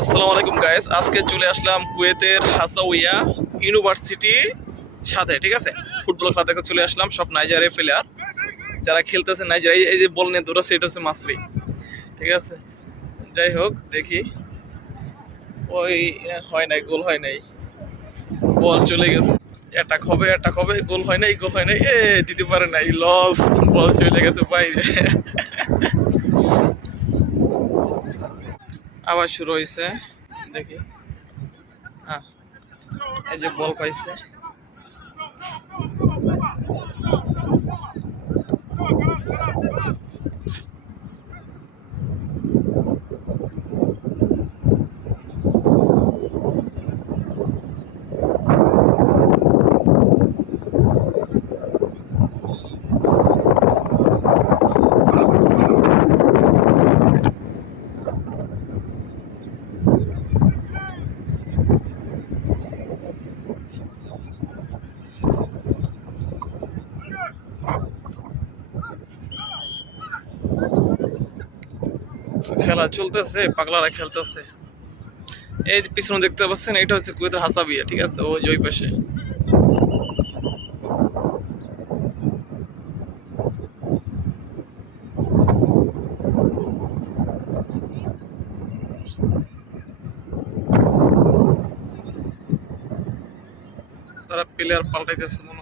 আসসালামু আলাইকুম গাইস, আজকে চলে আসলাম কুয়েতের হাসাউইয়া ইউনিভার্সিটি সাথে। ঠিক আছে, ফুটবল খেলা দেখতে চলে আসলাম। সব নাইজেরিয়া প্লেয়ার যারা খেলতেছে নাইজেরিয়া। এই যে বল নিয়ে দৌড়াচ্ছে, এটা হচ্ছে মাসরি। ঠিক আছে, যাই হোক দেখি। ওই হয় নাই, গোল হয় নাই, বল চলে গেছে। অ্যাটাক হবে, গোল হয় নাই, গোল হয় নাই, দিতে পারে নাই, লস। বল চলে গেছে বাইরে। আবার শুরু হয়েছে, দেখি। হ্যাঁ, এই যে বল পাইছে। খেলা চলতেছে, পাগলারা খেলতেছে। এই যে পিছনে দেখতে পাচ্ছেন, এটা হচ্ছে কুয়েতের হাসাবিয়া। ঠিক আছে, ওই যে ওই পাশে। তারা প্লেয়ার পাল্টাইতেছে মনে হয়।